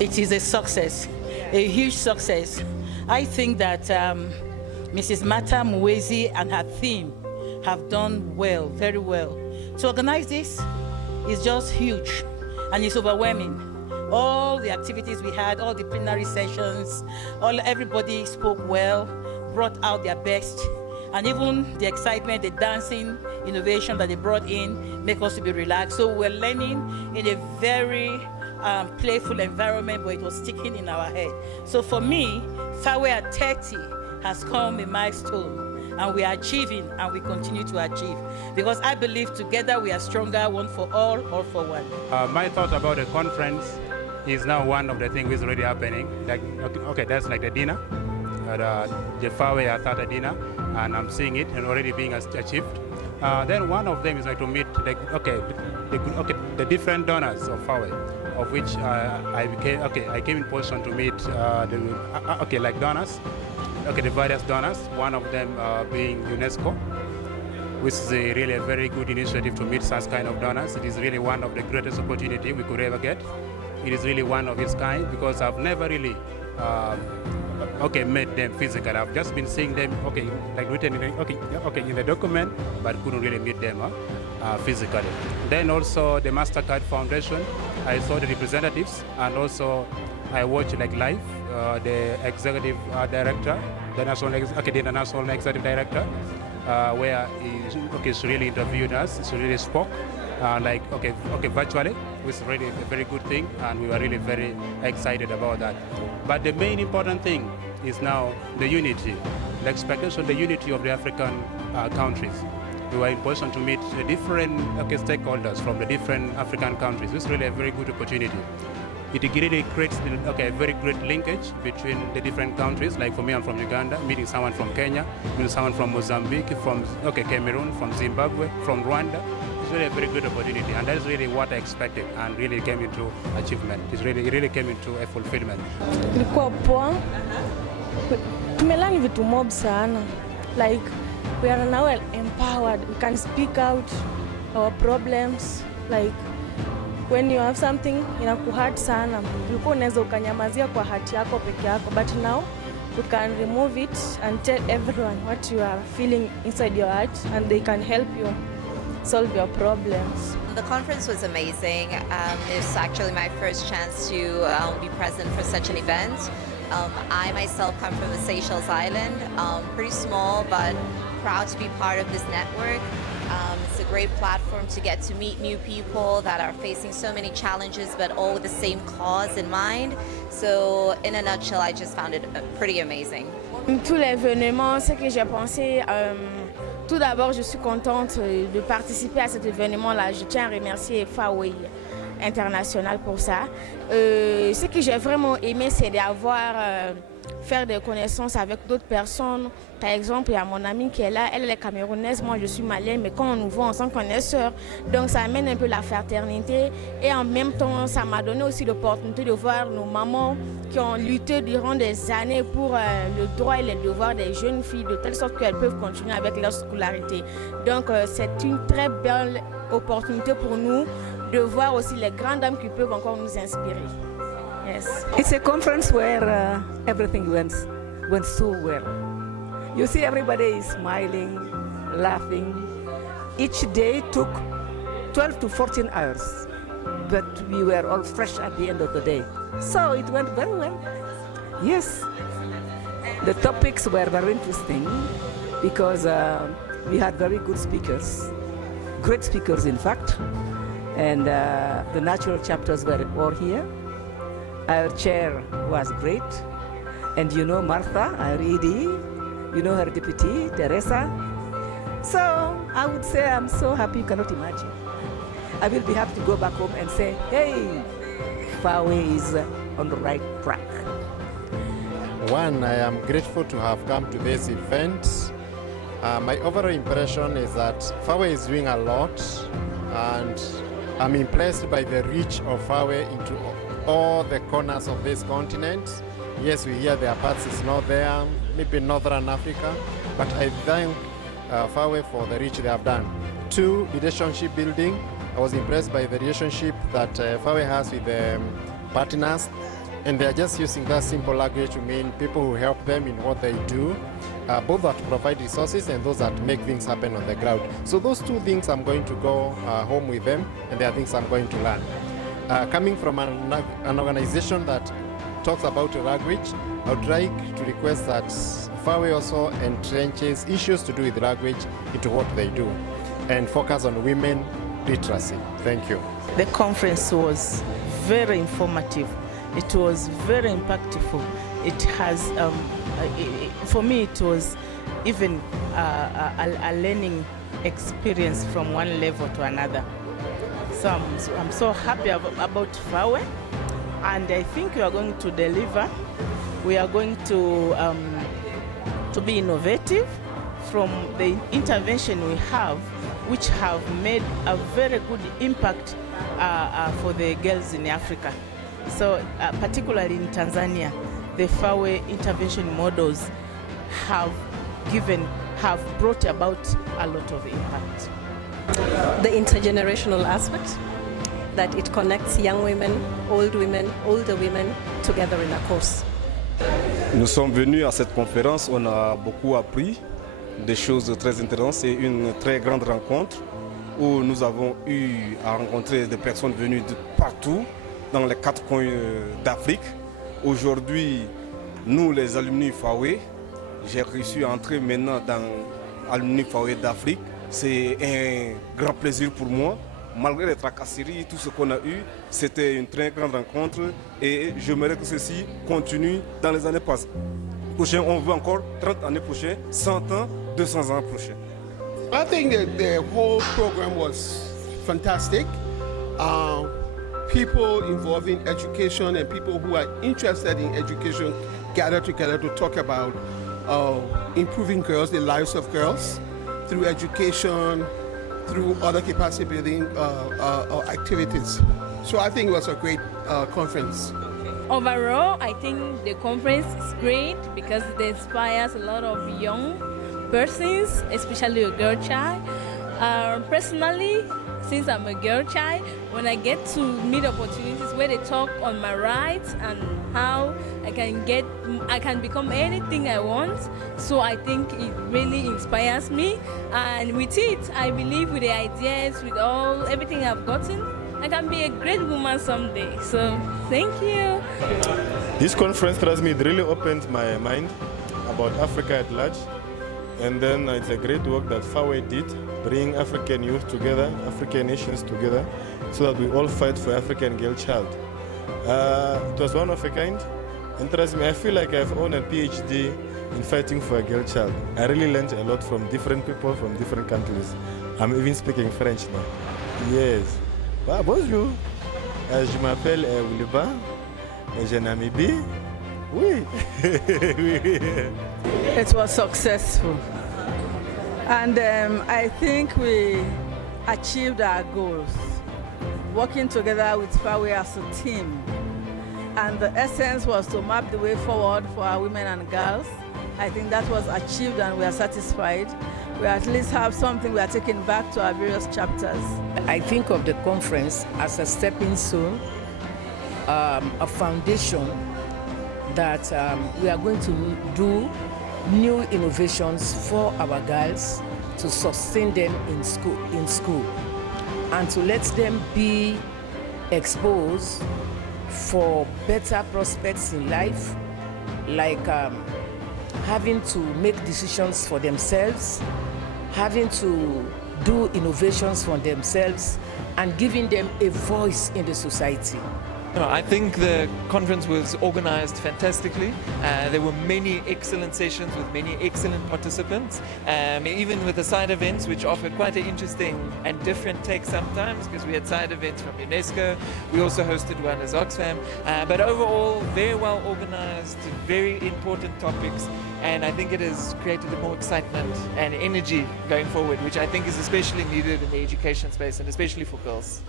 It is a success, a huge success. I think that Mrs. Mata Muwezi and her team have done well, very well. To organize this is just huge and it's overwhelming. All the activities we had, all the plenary sessions, everybody spoke well, brought out their best, and even the excitement, the dancing, innovation that they brought in make us to be relaxed. So we're learning in a very playful environment, but it was sticking in our head. So for me, FAWE at 30 has come a milestone. And we are achieving, and we continue to achieve. Because I believe together we are stronger, one for all for one. My thought about the conference is now one of the things which is already happening. Like, okay, that's like the dinner, the FAWE at 30 dinner, and I'm seeing it and already being achieved. Then one of them is like to meet the different donors of FAWE, of which I came in position to meet like donors. Okay, the various donors, one of them being UNESCO, which is really a very good initiative to meet such kind of donors. It is really one of the greatest opportunity we could ever get. It is really one of its kind because I've never really met them physically. I've just been seeing them, like written in the document, but couldn't really meet them physically. Then also the MasterCard Foundation, I saw the representatives, and I watched like live the executive director, the national executive director, where she really interviewed us. She really spoke virtually, which is really a very good thing, and we were really very excited about that. But the main important thing is now the unity, the expectation, the unity of the African countries. We were in position to meet the different stakeholders from the different African countries. This is really a very good opportunity. It really creates a very great linkage between the different countries. Like for me, I'm from Uganda, meeting someone from Kenya, meeting someone from Mozambique, from Cameroon, from Zimbabwe, from Rwanda. It's really a very good opportunity, and that's really what I expected, and really came into achievement. It really came into a fulfillment. Ilikuwa poa. Tumelani vitu mob sana. Like we are now empowered. We can speak out our problems. Like when you have something inakuhurt sana, ulikuwa unaweza ukanyamazia kwa hati yako peke yako, but now you can remove it and tell everyone what you are feeling inside your heart, and they can help you solve your problems. The conference was amazing. It's actually my first chance to be present for such an event. I myself come from the Seychelles Island, pretty small but proud to be part of this network. It's a great platform to get to meet new people that are facing so many challenges but all with the same cause in mind. So in a nutshell, I just found it pretty amazing. Tout l'événement, ce que j'ai pensé, tout d'abord je suis contente de participer à cet événement-là. Je tiens à remercier FAWE International pour ça. Ce que j'ai vraiment aimé, c'est d'avoir faire des connaissances avec d'autres personnes. Par exemple, il y a mon amie qui est là, elle est camerounaise, moi je suis malienne, mais quand on nous voit ensemble, on est sœurs. Donc ça amène un peu la fraternité, et en même temps, ça m'a donné aussi l'opportunité de voir nos mamans qui ont lutté durant des années pour le droit et les devoirs des jeunes filles, de telle sorte qu'elles peuvent continuer avec leur scolarité. Donc c'est une très belle opportunité pour nous de voir aussi les grandes dames qui peuvent encore nous inspirer. Yes. It's a conference where everything went so well. You see, everybody is smiling, laughing. Each day took 12 to 14 hours, but we were all fresh at the end of the day. So it went very well. Yes, the topics were very interesting because we had very good speakers, great speakers in fact, and the natural chapters were all here. Our chair was great, and you know Martha, our ED, you know her deputy, Teresa. So I would say I'm so happy you cannot imagine. I will be happy to go back home and say, hey, FAWE is on the right track. One, I am grateful to have come to this event. My overall impression is that FAWE is doing a lot, and I'm impressed by the reach of FAWE into all the corners of this continent. Yes, we hear their parts is not there, maybe Northern Africa, but I thank FAWE for the reach they have done. Two, relationship building. I was impressed by the relationship that FAWE has with the partners. and they are just using that simple language to mean people who help them in what they do, both that provide resources and those that make things happen on the ground. So those two things I'm going to go home with them, and they are things I'm going to learn. Coming from an organization that talks about language, I would like to request that FAWE also entrenches issues to do with language into what they do and focus on women literacy. Thank you. The conference was very informative. It was very impactful. It has, for me, it was even a learning experience from one level to another. So I'm so happy about FAWE, and I think we are going to deliver. We are going to be innovative from the intervention we have, which have made a very good impact for the girls in Africa. So particularly in Tanzania, the FAWE intervention models have brought about a lot of impact. The intergenerational aspect, that it connects young women, older women together in a course. Nous sommes venus à cette conférence, on a beaucoup appris, des choses très intéressantes et une très grande rencontre où nous avons eu à rencontrer des personnes venues de partout dans les 4 coins d'Afrique. Aujourd'hui, nous les alumni FAWE, j'ai réussi à entrer maintenant dans alumni FAWE d'Afrique. C'est un grand plaisir pour moi. Malgré les tracasseries, tout ce qu'on a eu, c'était une très grande rencontre et j'aimerais que ceci continue dans les années passées. Prochain, on veut encore 30 années prochaines, 100 ans, 200 ans prochains. I think that the whole program was fantastic. People involved in education and people who are interested in education gathered together to talk about improving girls, the lives of girls, through education, through other capacity building activities. So I think it was a great conference. Overall, I think the conference is great because it inspires a lot of young persons, especially a girl child. Personally, since I'm a girl child, when I get to meet opportunities where they talk on my rights and how I can become anything I want, so I think it really inspires me. And with it, I believe with the ideas, with everything I've gotten, I can be a great woman someday. So thank you. This conference, trust me, it really opened my mind about Africa at large. And then it's a great work that FAWE did, bring African youth together, African nations together, so that we all fight for African girl child. It was one of a kind. And trust me, I feel like I've earned a PhD in fighting for a girl child. I really learned a lot from different people from different countries. I'm even speaking French now. Yes. Ah, bonjour. Je m'appelle Wilba. Je Namibie. Oui. It was successful, and I think we achieved our goals, working together with FAWE as a team. And the essence was to map the way forward for our women and girls. I think that was achieved and we are satisfied. We at least have something we are taking back to our various chapters. I think of the conference as a stepping stone, a foundation that we are going to do new innovations for our girls to sustain them in school and to let them be exposed for better prospects in life, like having to make decisions for themselves, having to do innovations for themselves, and giving them a voice in the society. I think the conference was organized fantastically. There were many excellent sessions with many excellent participants, even with the side events, which offered quite an interesting and different take sometimes, because we had side events from UNESCO. We also hosted one as Oxfam. But overall, very well organized, very important topics, and I think it has created more excitement and energy going forward, which I think is especially needed in the education space and especially for girls.